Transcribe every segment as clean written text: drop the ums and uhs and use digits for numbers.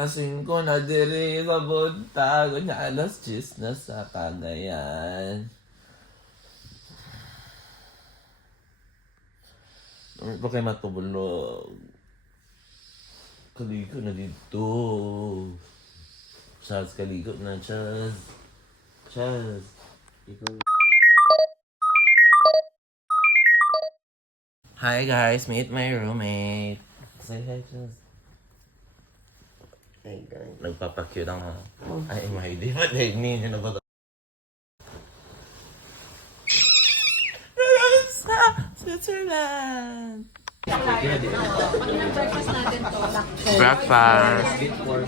alas 5 na diri sa buntag. Nya alas 10 na sa Cagayan. Ano kayo matubulog? Kaligo na dito. Charles, kaligo na, Charles. Charles. Hi guys, meet my roommate. Say hi, Charles. Hey guys. Nagpapakyo lang ha. Ay, may di ba? Dahil ninyo na ba? Sa Switzerland! Breakfast!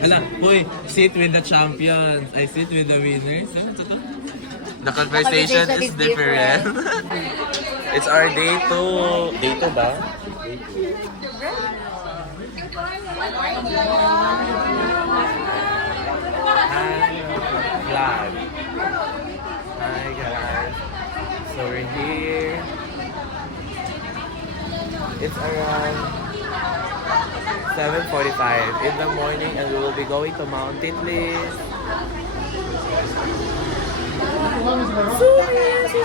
Ala, hoy, sit with the champions. I sit with the winners. The conversation is different. It's our day 2. Day 2 ba? Vlog. Hi guys. So we're here. It's around 7:45 in the morning and we will be going to Mount Titlis.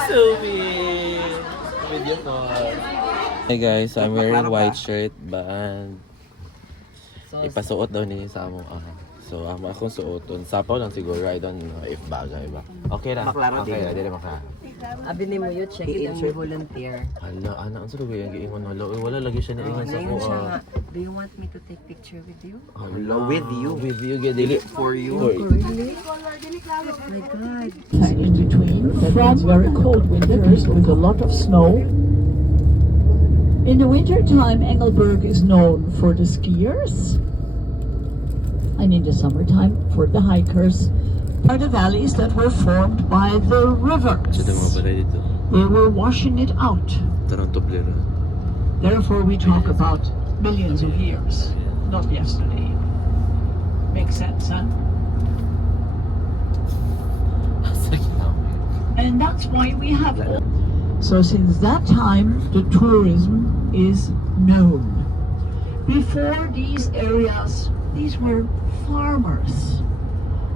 Subi! Video call. Hey guys, so I'm wearing white shirt band. Ipasuot daw ni sa amo. So, akong suoton. Sapaw lang siguro. I don't know if bagay ba. Okay na. Maklaro okay na. Dili maklaro. Abi ni mo yun, check it ang volunteer. Hala, ang sino gayang giingon hala. Wala lagi siya na ingon sa ko. Do you want me to take picture with you? Hala, with you. With you, dili. For you. Really? Oh my God. In between, from very cold winters with a lot of snow. In the winter time, Engelberg is known for the skiers. And in the summertime, for the hikers. Are the valleys that were formed by the rivers. They were washing it out. Therefore, we talk about millions of years, not yesterday. Makes sense, huh? And that's why we have. So since that time, the tourism is known. Before these areas, these were farmers,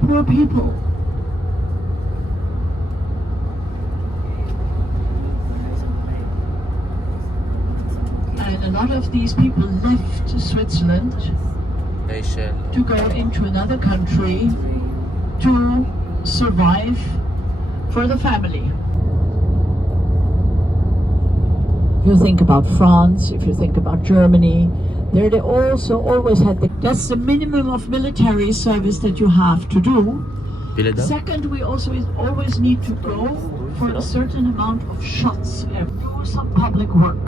poor people. And a lot of these people left Switzerland to go into another country to survive for the family. If you think about France, if you think about Germany, there they also always had that's the minimum of military service that you have to do. Second, we also always need to go for a certain amount of shots and do some public work.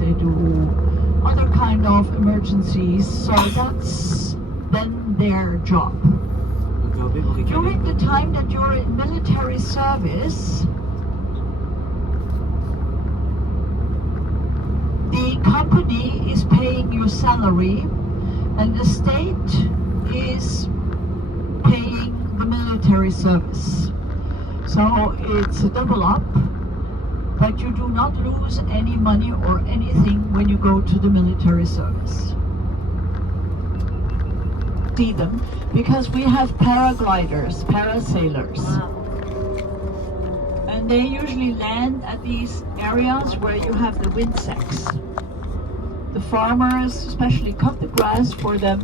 They do other kind of emergencies, so that's then their job. During the time that you're in military service, the company is paying your salary and the state is paying the military service. So it's a double up, but you do not lose any money or anything when you go to the military service. See them because we have paragliders, parasailers. And they usually land at these areas where you have the wind sacks. The farmers especially cut the grass for them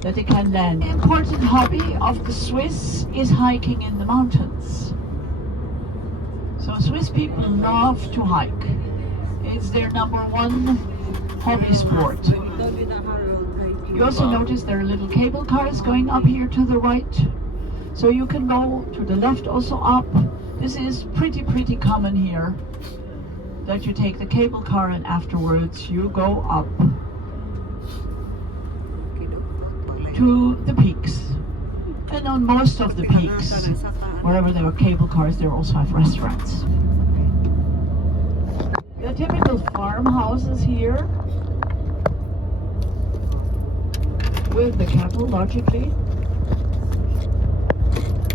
that they can land. The important hobby of the Swiss is hiking in the mountains. So Swiss people love to hike. It's their number one hobby sport. You also notice there are little cable cars going up here to the right. So you can go to the left also up. This is pretty common here, that you take the cable car and afterwards you go up to the peaks. And on most of the peaks, wherever there are cable cars, they also have restaurants. The typical farmhouses here, with the cattle, logically.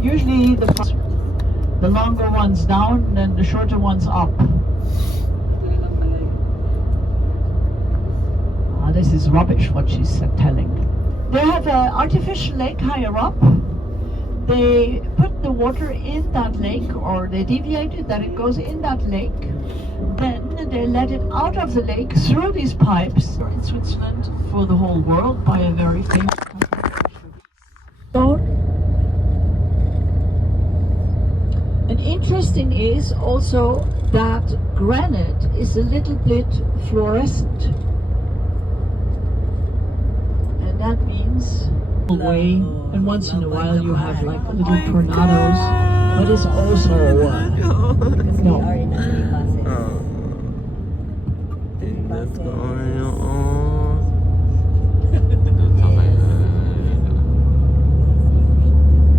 Usually the longer ones down and the shorter ones up. This is rubbish what she's telling. They have an artificial lake higher up. They put the water in that lake, or they deviate it that it goes in that lake. Then they let it out of the lake through these pipes in Switzerland for the whole world by a very famous company. And interesting is also that granite is a little bit fluorescent. And that means away, and once in a while you have like little tornadoes, but it's also no.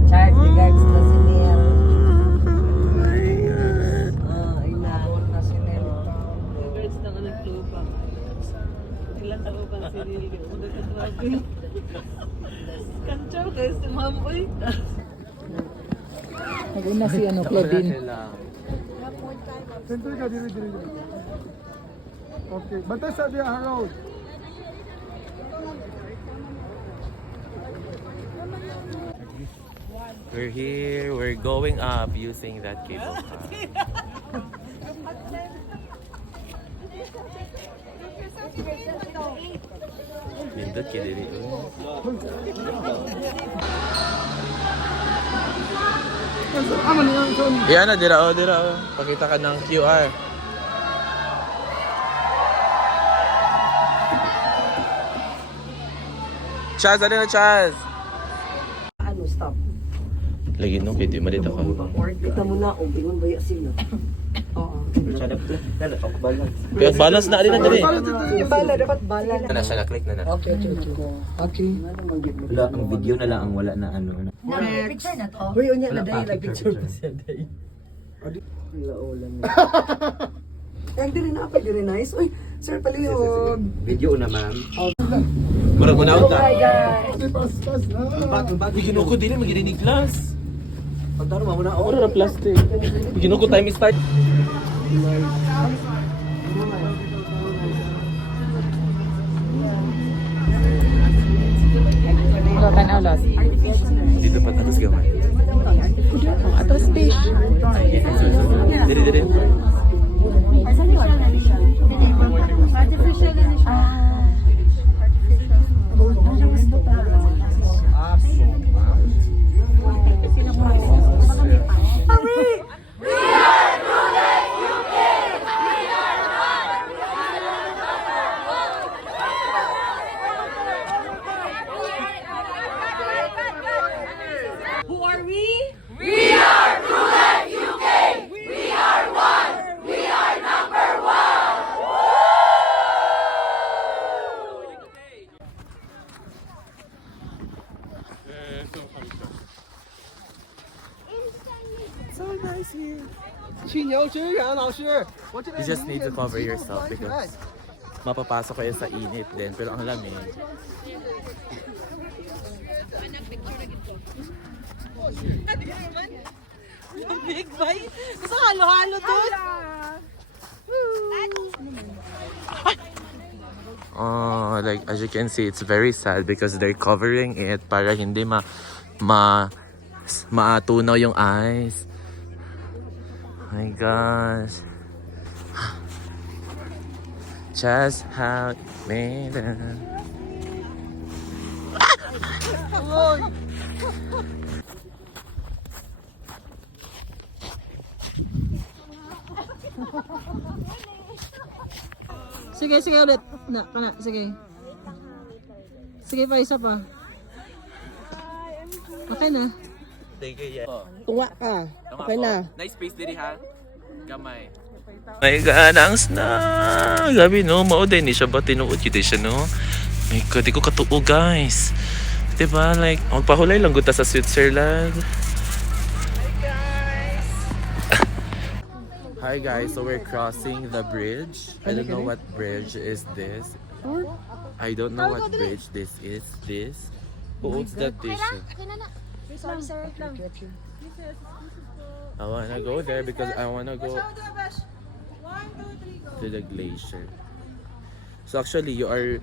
Chart, regards to Sinel. Inabol na Sinel. Regards na ka naglupa. Ilang ka ba si Sinel? Kancho guys, tumamoy. Naguna si Claudine. Sentry ka diri. Okay, bantay sa diya haraw. We're here. We're going up using that cable car. Nindot ka diri. Yan na, dira o. Pakita ka ng QR. Chaz, ano na Chaz? Ano, stop. Lagi nung video, malita ka. Kita mo na, bingon ba yung sila? Oo. Kaya balance na alin na dali. Bala, dapat bala na. Na siya na-click na. Okay. Wala, ang video na lang ang wala na ano. Picture na to. Uy, unya na dahil picture pa siya dahil. Wala ulan na. Kaya diri na pa, diri nice. Uy, sir palihog. Video na ma'am. Murag mo na Oh ta. my God. Bag. Bigyan ko dili magirinig glass. Pagtaro mo na. Ora ra plastic. Bigyan ko time start. Dito pa tatas gamay. Atas fish. Diri. Artificial na siya. Who are we? You just need to cover yourself because mapapasok kayo sa init din pero ang lamig. Big boy. Gusto halo-halo doon. Oh, like as you can see, it's very sad because they're covering it para hindi maatunaw yung eyes. Oh my gosh. Just how it made it. Sige ulit. Sige. Sige pa, isa pa. Okay na. Thank you, yeah. Tuwa ka. Okay na. Nice space diri ha. Gamay. My God, ang snag! Gabi no, mauday ni siya ba tinuod kita siya no? My God, di ko katuo guys. Diba, like, magpahulay lang guta sa Switzerland. Hi guys, so we're crossing the bridge. I don't know what bridge is this. I don't know what bridge this is. Who owns that dish? Sorry, sir. I wanna go there because I wanna go to the glacier. So actually, you are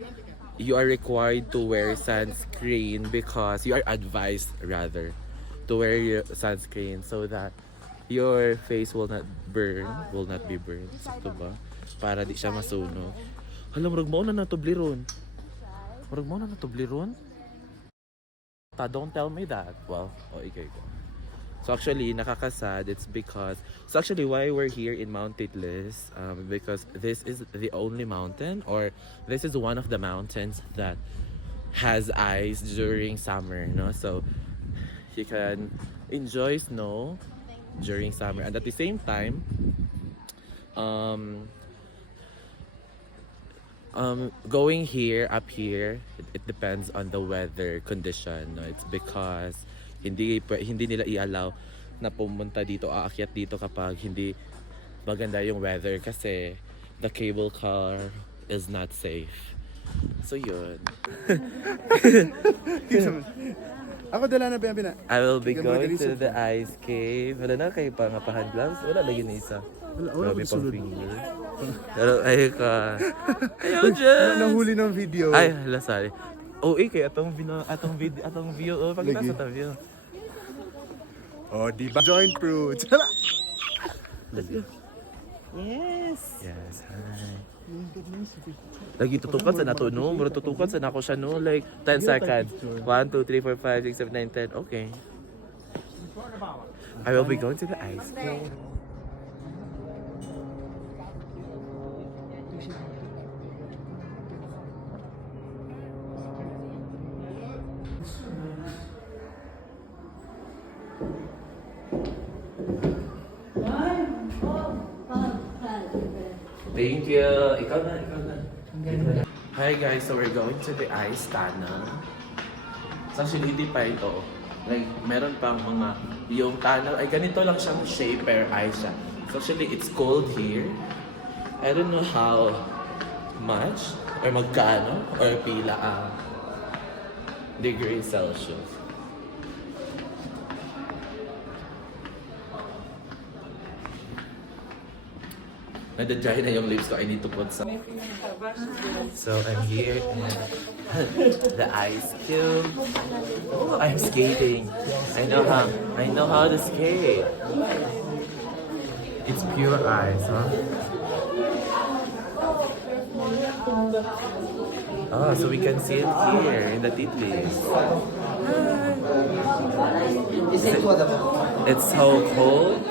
you are required to wear sunscreen because you are advised rather to wear your sunscreen so that your face will not be burned. Sakto ba? Para di siya masunog. Hala, murag mo na natubli ron. Murag mo na natubli ron? Don't tell me that. Well, okay. So actually, nakakasad. It's because... So actually, why we're here in Mount Titlis, because this is the only mountain, or this is one of the mountains that has ice during summer, no? So, you can enjoy snow during summer. And at the same time, going up here, it depends on the weather condition, no? It's because hindi nila i-allow na pumunta dito, aakyat dito kapag hindi maganda yung weather kasi the cable car is not safe. So yun. Ako dala na pina. I will be going to the ice cave. Wala na kayo pa nga pa-hand gloves? Wala lagi na isa. Grabe pang finger. Pero ay ka. Ayaw dyan! Nahuli ng video. Ay, hala, sorry. Kaya atong view. Pagkita sa view. Oh, di ba? Joint fruit. Let's go. Yes, hi. Lagi tutukan sa nato, no? Mura tutukan sa nako siya, no? Like, 10 seconds. 1, 2, 3, 4, 5, 6, 7, 9, 10. Okay. I will be going to the ice cream. Thank you. Ikaw na. Hi guys, so we're going to the ice tunnel. So actually, hindi pa ito. Like, meron pang mga, yung tunnel, ay ganito lang siyang shape, pero ice siya. So actually, it's cold here. I don't know how much, or magkano, or pila ang degrees Celsius. Nadadry na yung lips ko. I need to put some. So I'm here in the ice cube. Oh, I'm skating. I know how to skate. It's pure ice, huh? Oh, so we can see it here in the Titlis. It's so cold.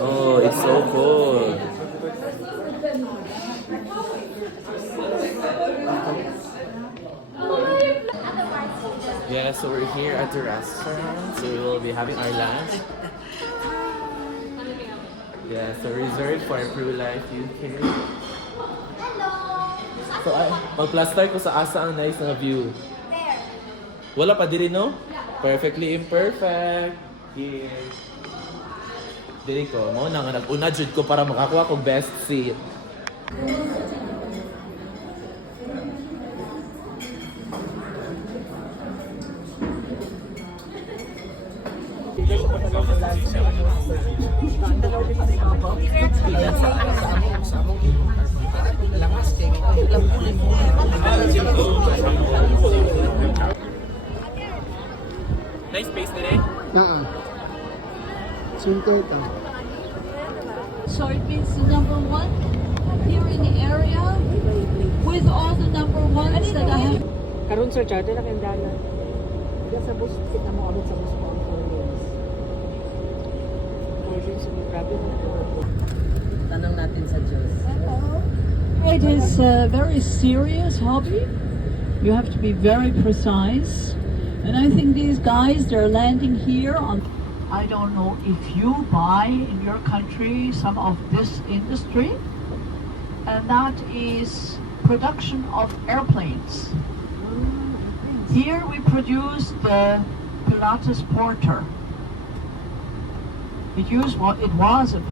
Oh, it's so cold. Yeah, so we're here at the restaurant. So we will be having our lunch. Yeah, so reserved for Pro Life UK. So mag-plaster ko sa asa ang nice na view. Wala pa diri, no? Perfectly imperfect. Here. Dili ko, mo na nga nag-una jud ko para makakuha ko best seat. Nice space today. So it means the number one here in the area with all the number ones that I have. Karon sir, charter na kayong dalan. Diyan sa bus, kita mo abot sa bus mo ang 4 lanes. 4 lanes, may problem na po. Tanong natin sa Diyos. It is a very serious hobby. You have to be very precise. And I think these guys, they're landing here on... I don't know if you buy in your country some of this industry, and that is production of airplanes. Here we produce the Pilatus Porter. It was a